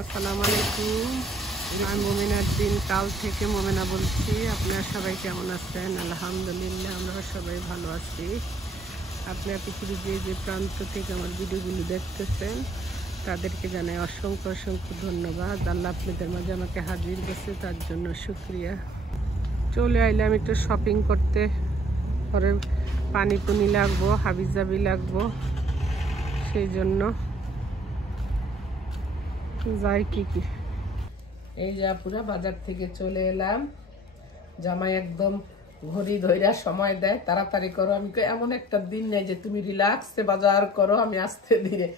আসসালামু আলাইকুম। আমি মোমেনার দিন কাল থেকে মোমেনা বলছি। আপনারা সবাই কেমন আছেন? আলহামদুলিল্লাহ, আমরা সবাই ভালো আছি। আপনারা পৃথিবীর যে প্রান্ত থেকে আমার ভিডিওগুলো দেখতেছেন তাদেরকে জানাই অসংখ্য অসংখ্য ধন্যবাদ। আল্লাহ আপনাদের মাঝে আমাকে হাজির করেছে, তার জন্য শুক্রিয়া। চলে আইলাম একটু শপিং করতে, পরে পানি লাগবো, হাবিজাবি লাগবো, সেই জন্য যাই কি এই যে পুরা বাজার থেকে চলে এলাম। জামাই একদম ঘড়ি ধইরা সময় দেয়, তাড়াতাড়ি করো। আমি এমন একটা দিন নেই যে তুমি রিল্যাক্সে বাজার করো, আমি আস্তে ধীরে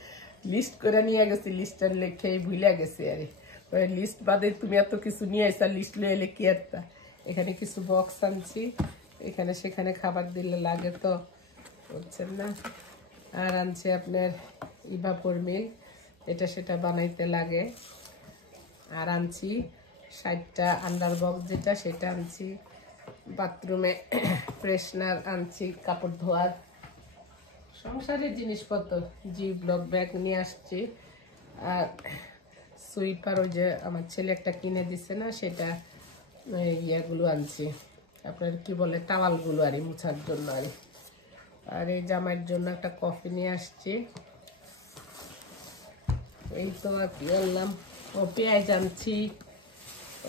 লিস্ট করে নিয়ে গেছি, লিস্টের লেখেই ভুলে গেছি। আরে ওই লিস্ট বাদে তুমি এত কিছু নিয়ে আসা, লিস্ট লয়ে এলে কি একটা। এখানে কিছু বক্স আনছি, এখানে সেখানে খাবার দিলে লাগে তো, বুঝছেন না। আর আনছি আপনার ইভাপোর মিল, এটা সেটা বানাইতে লাগে। আর আনছি 60টা আন্ডার বক্স, যেটা সেটা আনছি। বাথরুমে ফ্রেশনার আনছি, কাপড় ধোয়ার সংসারের জিনিসপত্র। জি ব্লক ব্যাগ নিয়ে আসছি। আর সুইপার ওই যে আমার ছেলে একটা কিনে দিছে না, সেটা ইয়েগুলো আনছি, আপনার কি বলে টাওয়ালগুলো আর মুছার জন্য। আর এই জামাইয়ের জন্য একটা কফি নিয়ে আসছি। এই তো আর কি আনলাম, ও পেঁয়াজ আনছি।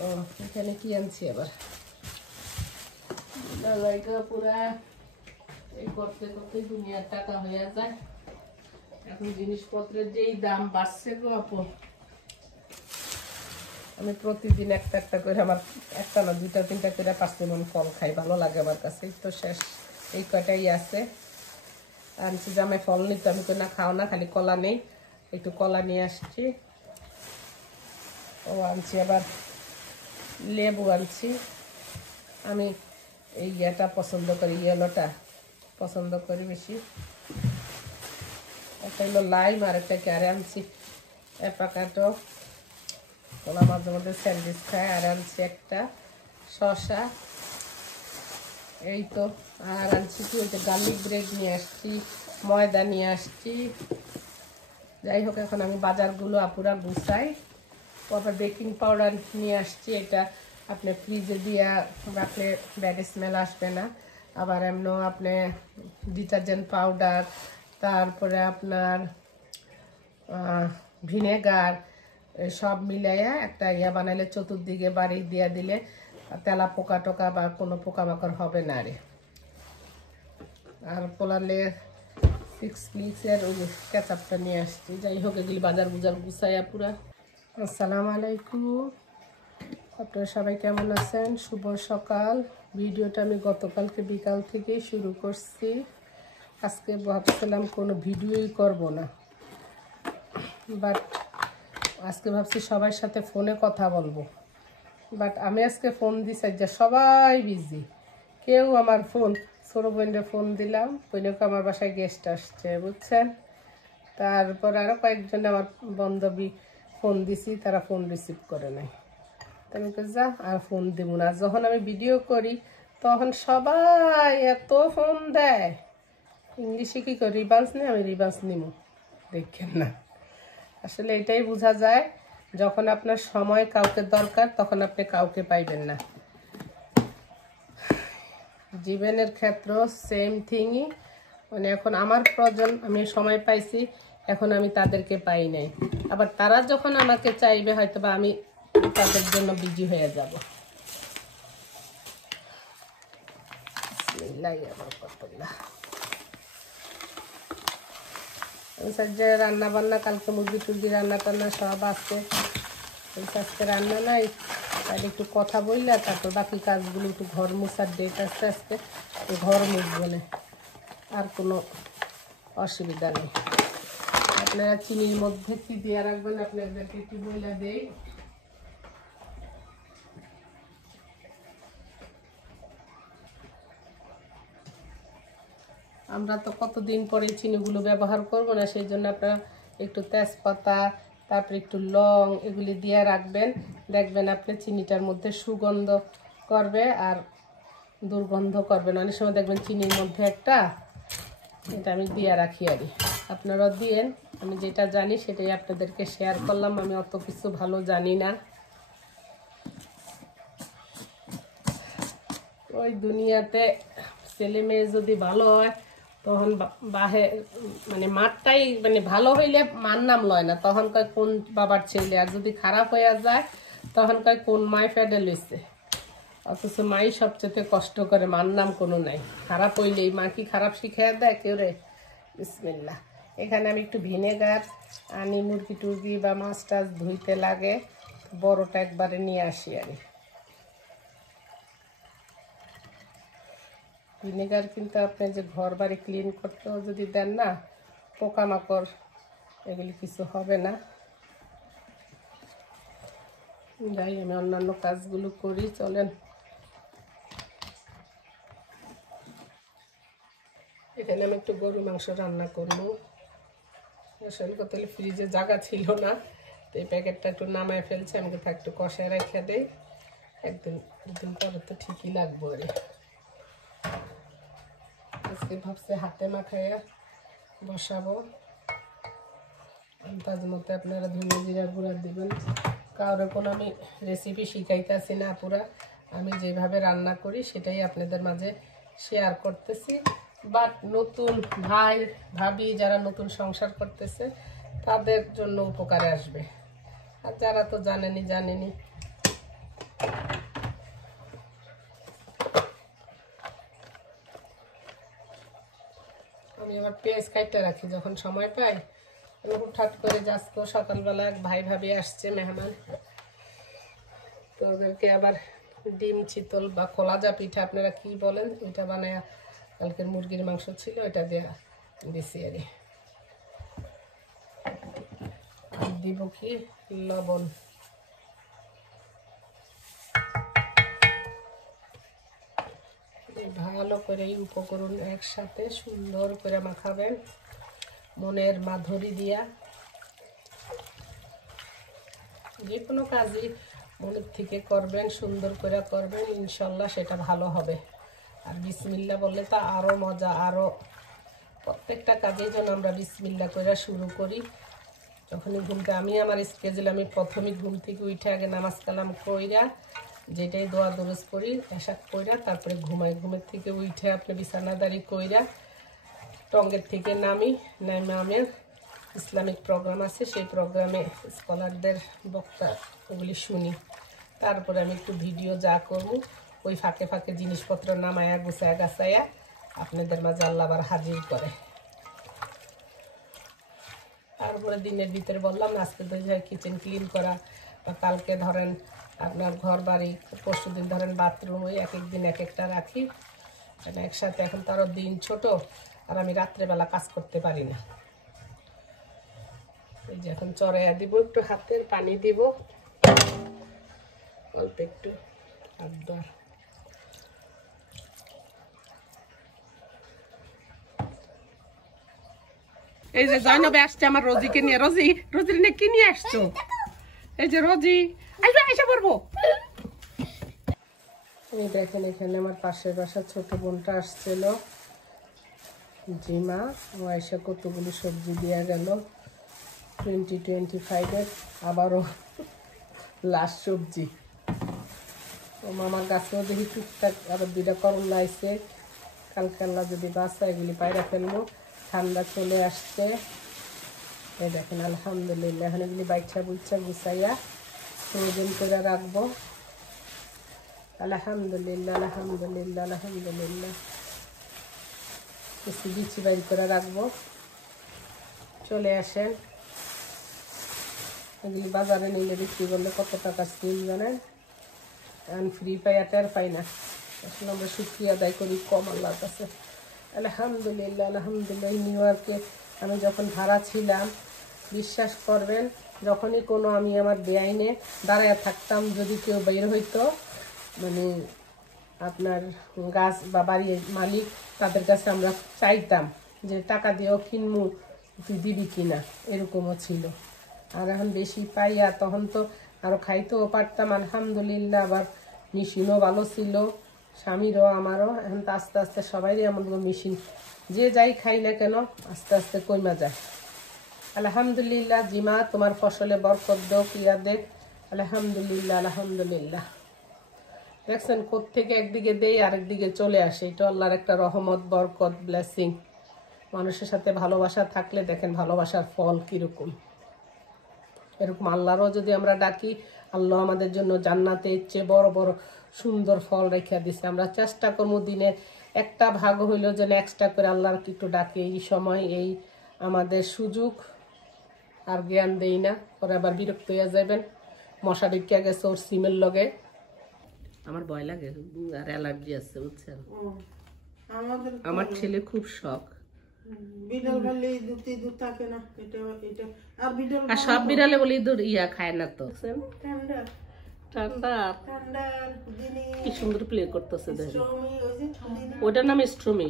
ও এখানে কি আনছি আবার, পুরা এই করতে করতে দুনিয়ার টাকা হয়ে যায়। এখন জিনিসপত্রের যেই দাম বাড়ছে গো আপু, আমি প্রতিদিন একটা একটা করে, আমার একটা না দুইটা তিনটা করে 5 মণ ফল খাই, ভালো লাগে আমার কাছে। এই তো শেষ, এই কয়টাই আছে। আনছি জামাই ফল নিতে, আমি তো না খাও না, খালি কলা নেই, একটু কলা নিয়ে আসছি। ও আনছি আবার লেবু আনছি। আমি এই ইয়েটা পছন্দ করি, ইয়েলোটা পছন্দ করি বেশি। একটা হলো লাইম, আর একটা ক্যারে আনছি অ্যাপাকাটো, ওরা মাঝে মধ্যে স্যান্ডউইচ খায়। আর আনছি একটা শসা, এই তো। আর আনছি কি, ওই যে গার্লিক ব্রেড নিয়ে আসছি, ময়দা নিয়ে আসছি। যাই হোক, এখন আমি বাজারগুলো আপুরা গুছাই। তারপর বেকিং পাউডার নিয়ে আসছি, এটা আপনি ফ্রিজে দিয়ে রাখলে ব্যাড স্মেল আসবে না। আবার এমনও আপনি ডিটারজেন্ট পাউডার, তারপরে আপনার ভিনেগার, সব মিলাইয়া একটা ইয়া বানাইলে চতুর্দিকে বাড়ি দিয়ে দিলে তেলা পোকা টোকা বা কোনো পোকামাকড় হবে না রে। আর পোলালে 6 মিক্সের ওই কেচাপটা নিয়ে আসছি। যাই হোক, এগুলি বাজার বুজার গুছাইয়া পুরা। আসসালামু আলাইকুম, আপনারা সবাই কেমন আছেন? শুভ সকাল। ভিডিওটা আমি গতকালকে বিকাল থেকেই শুরু করছি। আজকে ভাবছিলাম কোনো ভিডিওই করব না, বাট আজকে ভাবছি সবার সাথে ফোনে কথা বলবো। বাট আমি আজকে ফোন দিছি যে সবাই বিজি, কেউ আমার ফোন, ছোট বোনের ফোন দিলাম, বোনকে আমার বাসায় গেস্ট আসছে, বুঝছেন। তারপর আরও কয়েকজন আমার বান্ধবী ফোন দিছি, তারা ফোন রিসিভ করে নাই। আমি যা আর ফোন দিব না। যখন আমি ভিডিও করি তখন সবাই এত ফোন দেয়। ইংলিশে কি করি, রিভান্স নেই, আমি রিভান্স নিব, দেখেন না। আসলে এটাই বোঝা যায়, যখন আপনার সময় কাউকে দরকার তখন আপনি কাউকে পাইবেন না। জীবনের ক্ষেত্র সেম থিংই, মানে এখন আমার প্রয়োজন, আমি সময় পাইছি, এখন আমি তাদেরকে পাই নাই। আবার তারা যখন আমাকে চাইবে, হয়তো বা আমি তাদের জন্য বিজি হয়ে যাব। রান্না বান্না কালকে মুরগি টুরগি রান্না টান্না সব আছে, আজকে রান্না নাই। তাহলে একটু কথা বললে তারপর বাকি কাজগুলো, একটু ঘর মোছার ডেট আস্তে আস্তে ঘর মুছবো না, আর কোনো অসুবিধা নেই। আপনারা চিনির মধ্যে কি দিয়ে রাখবেন আপনাদেরকে একটু বলে দেই। আমরা তো কতদিন পরে চিনিগুলো ব্যবহার করবো না, সেই জন্য আপনারা একটু তেজপাতা, তারপরে একটু লং, এগুলি দিয়ে রাখবেন। দেখবেন আপনি চিনিটার মধ্যে সুগন্ধ করবে আর দুর্গন্ধ করবে না। অনেক সময় দেখবেন চিনির মধ্যে একটা, এটা আমি দিয়ে রাখি, আর আপনারা দিয়েন। আমি যেটা জানি সেটাই আপনাদেরকে শেয়ার করলাম। আমি অত কিছু ভালো জানি না। ওই দুনিয়াতে ছেলে মেয়ে যদি ভালো হয় তখন মানে মাঠটাই মানে ভালো হইলে মার নাম লয় না, তখন কয় কোন বাবার ছেলে। আর যদি খারাপ হয়ে যায় তখন কয় কোন মায় ফেডে লইছে। অথচ মাই সবচেয়ে কষ্ট করে, মার নাম কোনো নাই। খারাপ হইলেই মা কি খারাপ শিখিয়ে দেয় কেউ রে? বিসমিল্লাহ। এখানে আমি একটু ভিনেগার আনি, মুরগি টুরগি বা মাছ টাছ ধুইতে লাগে, বড়টা একবারে নিয়ে আসি। আর ভিনেগার কিন্তু আপনি যে ঘর বাড়ি ক্লিন করতেও যদি দেন না, পোকামাকড় এগুলি কিছু হবে না। যাই আমি অন্যান্য কাজগুলো করি, চলেন। এখানে আমি একটু গরু মাংস রান্না করবো। আসলে কত ফ্রিজে জায়গা ছিল না, তো এই প্যাকেটটা একটু নামায় ফেলছে। আমি কোথাও একটু কষায় রেখে দেই, একদিন দুদিন পরে তো ঠিকই লাগবো। আরে আজকে ভাবছি হাতে মাখাইয়া বসাবো। আন্দাজ মতো আপনারা ধনে জিরা গুঁড়া দিবেন। কারো কোনো আমি রেসিপি শিখাইতেছি না, পুরা আমি যেভাবে রান্না করি সেটাই আপনাদের মাঝে শেয়ার করতেছি। বাট নতুন ভাই ভাবি যারা নতুন সংসার করতেছে তাদের জন্য উপকারে আসবে, আর যারা তো জানেনি। আমি আবার পেঁয়াজ কাটতে রাখি যখন সময় পাই। হুটহাট করে যাচ্ছ সকালবেলা এক ভাই ভাবি আসছে মেহমান, তো ওদেরকে আবার ডিম চিতল বা কলাজা পিঠা আপনারা কি বলেন ওইটা বানায়, কালকের মুরগির মাংস ছিল ওইটা দিয়ে দিছি। আর দিব কি লবণ। ভালো করে এই উপকরণ একসাথে সুন্দর করে মাখাবেন মনের মাধুরী দিয়া। যে কোনো কাজই মনের থেকে করবেন, সুন্দর করে করবেন, ইনশাল্লাহ সেটা ভালো হবে। আর বিসমিল্লাহ বললে তো আরও মজা। আরও প্রত্যেকটা কাজেই যেন আমরা বিসমিল্লাহ করে শুরু করি। যখনই ঘুমতে আমি আমার স্কেজুল, আমি প্রথমে ঘুম থেকে উঠে আগে নামাজ কালাম কইরা, যেটাই দোয়া দরজ করি এসাক কইরা তারপরে ঘুমাই। ঘুমের থেকে উঠে আপনি বিছানাদারি কইরা টঙ্গের থেকে নামি আমার ইসলামিক প্রোগ্রাম আছে, সেই প্রোগ্রামে স্কলারদের বক্তা ওগুলি শুনি। তারপরে আমি একটু ভিডিও যা করবো ওই ফাঁকে ফাঁকে জিনিসপত্র নামায়া গুছায়া গাছায়া আপনাদের মাঝে আল্লাহ আবার হাজির করে। তারপরে দিনের ভিতরে বললাম আজকে কিচেন ক্লিন করা, বা কালকে ধরেন আপনার ঘর বাড়ি, পরশু দিন ধরেন বাথরুম, ওই এক একদিন এক একটা রাখি। মানে একসাথে এখন তো আরও দিন ছোট, আর আমি রাত্রেবেলা কাজ করতে পারি না। এই যে এখন চড়াইয়া দিব, একটু হাতের পানি দিব অল্প একটু আদা। এই যে জয়নবে আসছে আমার রোজিকে নিয়ে। রোজির নিয়ে কি নিয়ে আসছো? এই যে রোজি এসে পড়বো। এই দেখেন এখানে আমার পাশের বাসার ছোট বোনটা আসছিল, জিমা। ও এসে কতগুলো সবজি দিয়ে গেল। 2025-এর আবারও লাস্ট সবজি। ও মামার গাছেও দেখি টুকটাক আবার 2টা করলা আইছে। কালকে আল্লাহ যদি বাঁচা এগুলি পায়রা ফেলবো। ঠান্ডা চলে আসছে। এই দেখেন আলহামদুলিল্লাহ এখন এগুলি বাইচ্ছা বুচ্ছা গুছাইয়া ফ্রোজেন করে রাখবো। আলহামদুলিল্লাহ আলহামদুলিল্লাহ আলহামদুলিল্লাহ। কিছু বিচি বাইর করে রাখবো। চলে আসেন, এগুলি বাজারে নিলে বিক্রি করলে কত টাকা স্কিম জানেন? ফ্রি পাই আর টের পাই না। আসলে আমরা শুক্রিয়া আদায় করি কম আল্লাহর কাছে। আলহামদুলিল্লাহ আলহামদুলিল্লাহ। নিউ ইয়র্কে আমি যখন ভাড়া ছিলাম, বিশ্বাস করবেন, যখনই কোনো আমি আমার বেআইনে দাঁড়ায় থাকতাম, যদি কেউ বের হইতো, মানে আপনার গাছ বা বাড়ির মালিক, তাদের কাছে আমরা চাইতাম যে টাকা দিয়েও কিনবো, তুই দিবি কিনা, এরকমও ছিল। আর এখন বেশি পাইয়া তখন তো আরও খাইতেও পারতাম আলহামদুলিল্লাহ। আবার মেশিনও ভালো ছিল, স্বামীরও আমারও। এখন তো আস্তে আস্তে সবাইরই আমাদের মেশিন, যে যাই খাই না কেন আস্তে আস্তে কইমা যায়। আলহামদুলিল্লাহ জিমা, তোমার ফসলে বরকত দাও, কিয়া দে। আলহামদুলিল্লাহ আলহামদুলিল্লাহ। দেখছেন কোত্থেকে একদিকে দেই আরেকদিকে চলে আসে, এটা আল্লাহর একটা রহমত, বরকত, ব্লেসিং। মানুষের সাথে ভালোবাসা থাকলে দেখেন ভালোবাসার ফল কিরকম। এরকম আল্লাহরও যদি আমরা ডাকি, আল্লাহ আমাদের জন্য জান্নাতে ইচ্ছে বড় বড় সুন্দর ফল রেখে দিছে। আমরা চেষ্টা করবো দিনে একটা ভাগ হইলেও যেন এক্সট্রা করে আল্লাহর একটু ডাকে। এই সময় এই আমাদের সুযোগ, আর জ্ঞান দেই না, পরে আবার বিরক্ত হয়ে যাবেন। মশা ঢুকিয়া গেছে ওর সিমের লগে, আমার ভয় লাগে আর অ্যালার্জি আছে বুঝছেন। আমার ছেলে খুব শখ, আর সব বিড়ালে বলি ইঁদুর ইয়া খায় না তো। ঠান্ডা কি সুন্দর প্লে করতেছে দেখো, ওটার নাম স্ট্রমি।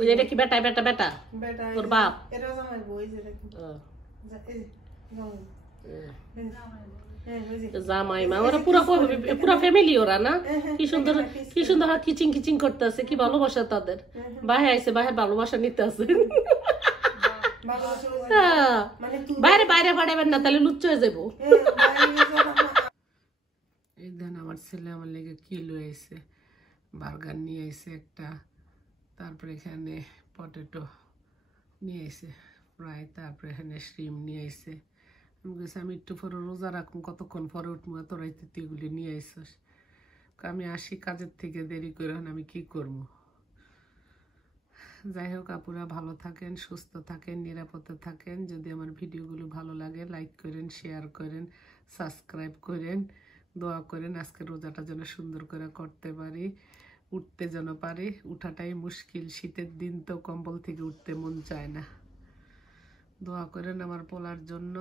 ওই যেটা কি বেটা বেটা বেটা তোর বাপ, জামাইমা, ওরা পুরা ফ্যামিলি ওরা না। কি সুন্দর কি সুন্দর কিচিং কিচিং করতেছে, কি ভালোবাসা তাদের। বাহে আইসে, বাহে ভালোবাসা নিতে আছে। বাইরে বাইরে পাঠাবেন না, তাহলে লুচ্চ হয়ে যাবো। এই দেন আমার ছেলে আমার লেগে কি লয়ে আইছে, বার্গার নিয়ে আইছে একটা, তারপরে এখানে পটেটো নিয়ে আইছে ফ্রাই, তারপরে এখানে শ্রিম নিয়ে আইছে। আমি বলছি আমি একটু পরে রোজা রাখুন, কতক্ষণ পরে উঠবো, এত রাইতে তুই এগুলি নিয়ে আইসস। আমি আসি কাজের থেকে দেরি করে, আমি কি করবো। যাই হোক আপুরা, ভালো থাকেন, সুস্থ থাকেন, নিরাপদে থাকেন। যদি আমার ভিডিওগুলো ভালো লাগে লাইক করেন, শেয়ার করেন, সাবস্ক্রাইব করেন, দোয়া করেন আজকে রোজাটা যেন সুন্দর করে করতে পারি, উঠতে যেন পারি। উঠাটাই মুশকিল, শীতের দিন তো কম্বল থেকে উঠতে মন চায় না। দোয়া করেন আমার পোলার জন্য,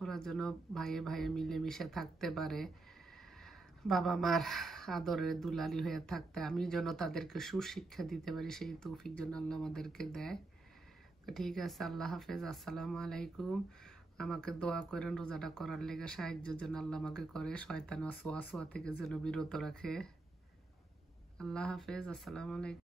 ওরা যেন ভাইয়ে ভাইয়ে মিলেমিশে থাকতে পারে, বাবা মার আদরের দুলালি হয়ে থাকতে, আমি যেন তাদেরকে সুশিক্ষা দিতে পারি, সেই তৌফিক যেন আল্লাহ আমাদেরকে দেয়। তো ঠিক আছে, আল্লাহ হাফেজ, আসসালামু আলাইকুম। আমাকে দোয়া করেন রোজাটা করার লেগে, সাহায্য যেন আল্লাহ আমাকে করে, শয়তান ওয়াসওয়াসা থেকে যেন বিরত রাখে। আল্লাহ হাফেজ, আসসালামু আলাইকুম।